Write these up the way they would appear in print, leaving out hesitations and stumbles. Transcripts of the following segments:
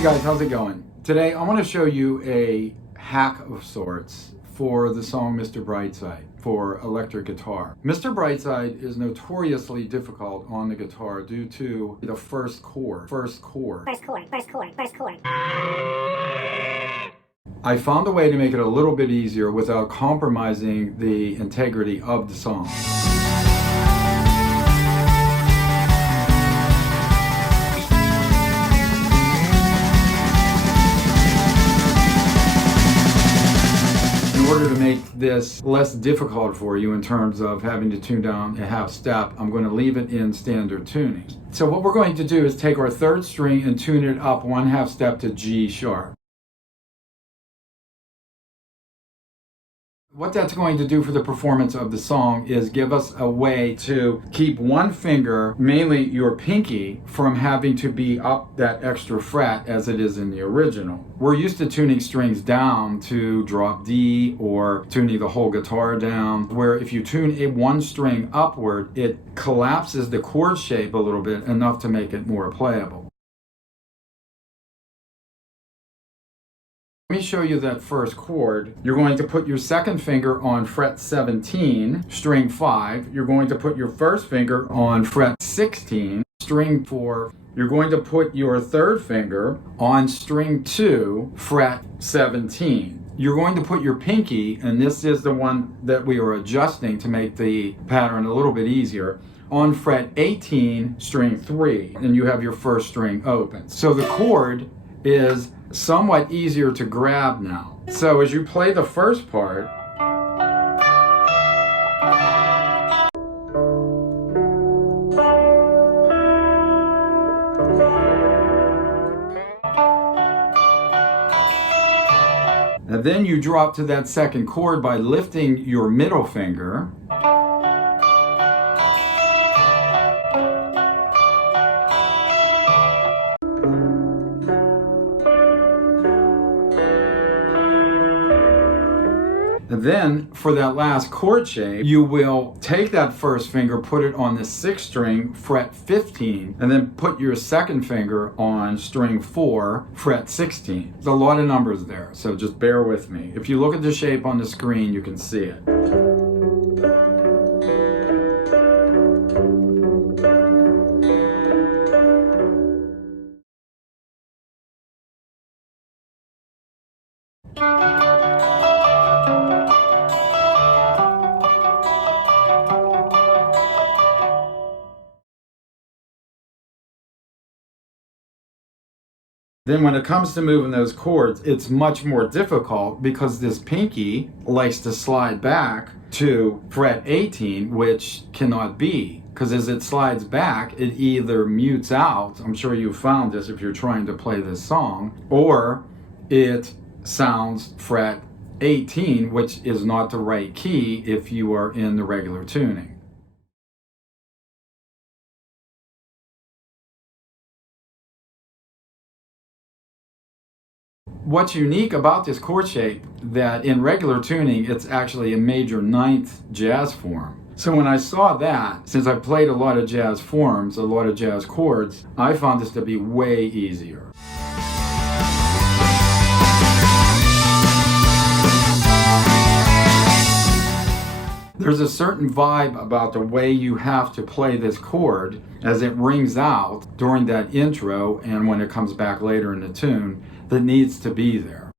Hey guys, how's it going? Today I want to show you a hack of sorts for the song Mr. Brightside for electric guitar. Mr. Brightside is notoriously difficult on the guitar due to the first chord. I found a way to make it a little bit easier without compromising the integrity of the song. In order to make this less difficult for you in terms of having to tune down a half step, I'm going to leave it in standard tuning. So what we're going to do is take our third string and tune it up 1/2 step to G sharp. What that's going to do for the performance of the song is give us a way to keep one finger, mainly your pinky, from having to be up that extra fret as it is in the original. We're used to tuning strings down to drop D or tuning the whole guitar down, where if you tune one string upward, it collapses the chord shape a little bit enough to make it more playable. Let me show you that first chord. You're going to put your second finger on fret 17, string 5. You're going to put your first finger on fret 16, string 4. You're going to put your third finger on string 2, fret 17. You're going to put your pinky, and this is the one that we are adjusting to make the pattern a little bit easier, on fret 18, string 3, and you have your first string open. So the chord is somewhat easier to grab now. So as you play the first part, and then you drop to that second chord by lifting your middle finger. And then for that last chord shape, you will take that first finger, put it on the 6th string, fret 15, and then put your second finger on string 4, fret 16. There's a lot of numbers there, so just bear with me. If you look at the shape on the screen, you can see it. Then when it comes to moving those chords, it's much more difficult because this pinky likes to slide back to fret 18, which cannot be, because as it slides back, it either mutes out, I'm sure you found this if you're trying to play this song, or it sounds fret 18, which is not the right key if you are in the regular tuning. What's unique about this chord shape, that in regular tuning, it's actually a major 9th jazz form. So when I saw that, since I played a lot of jazz forms, a lot of jazz chords, I found this to be way easier. There's a certain vibe about the way you have to play this chord as it rings out during that intro and when it comes back later in the tune that needs to be there.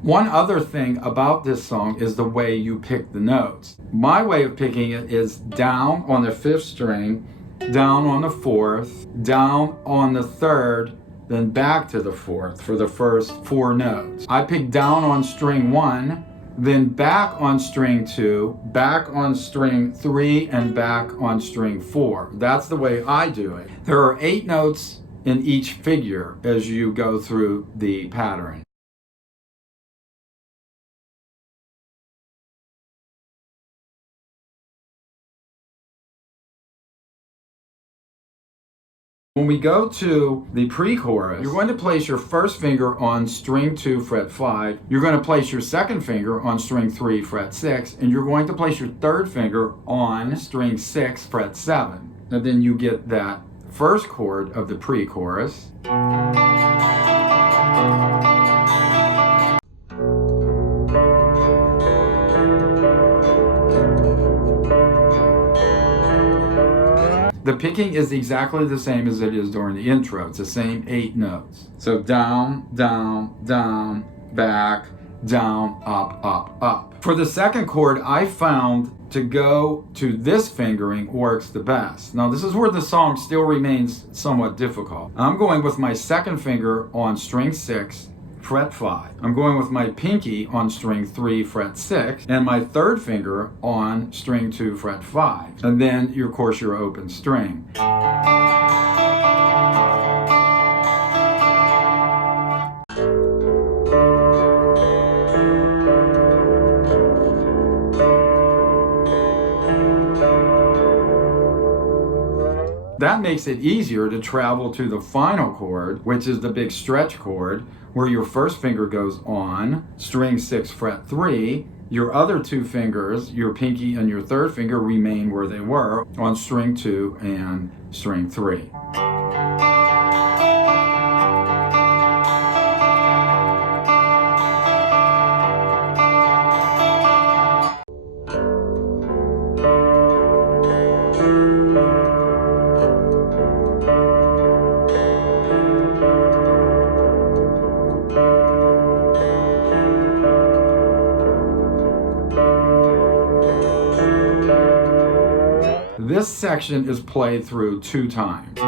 One other thing about this song is the way you pick the notes. My way of picking it is down on the 5th string, down on the 4th, down on the 3rd, then back to the 4th for the first 4 notes. I pick down on string 1, then back on string 2, back on string 3, and back on string 4. That's the way I do it. There are 8 notes in each figure as you go through the pattern. When we go to the pre-chorus, you're going to place your first finger on string 2, fret 5. You're going to place your second finger on string 3, fret 6. And you're going to place your third finger on string 6, fret 7. And then you get that first chord of the pre-chorus. The picking is exactly the same as it is during the intro. It's the same 8 notes. So down, down, down, back, down, up, up, up. For the second chord, I found to go to this fingering works the best. Now this is where the song still remains somewhat difficult. I'm going with my second finger on string 6, fret 5. I'm going with my pinky on string 3, fret 6, and my third finger on string 2, fret 5. And then, of course, your open string. That makes it easier to travel to the final chord, which is the big stretch chord, where your first finger goes on string 6, fret 3. Your other 2 fingers, your pinky and your third finger, remain where they were on string 2 and string 3. This section is played through 2 times.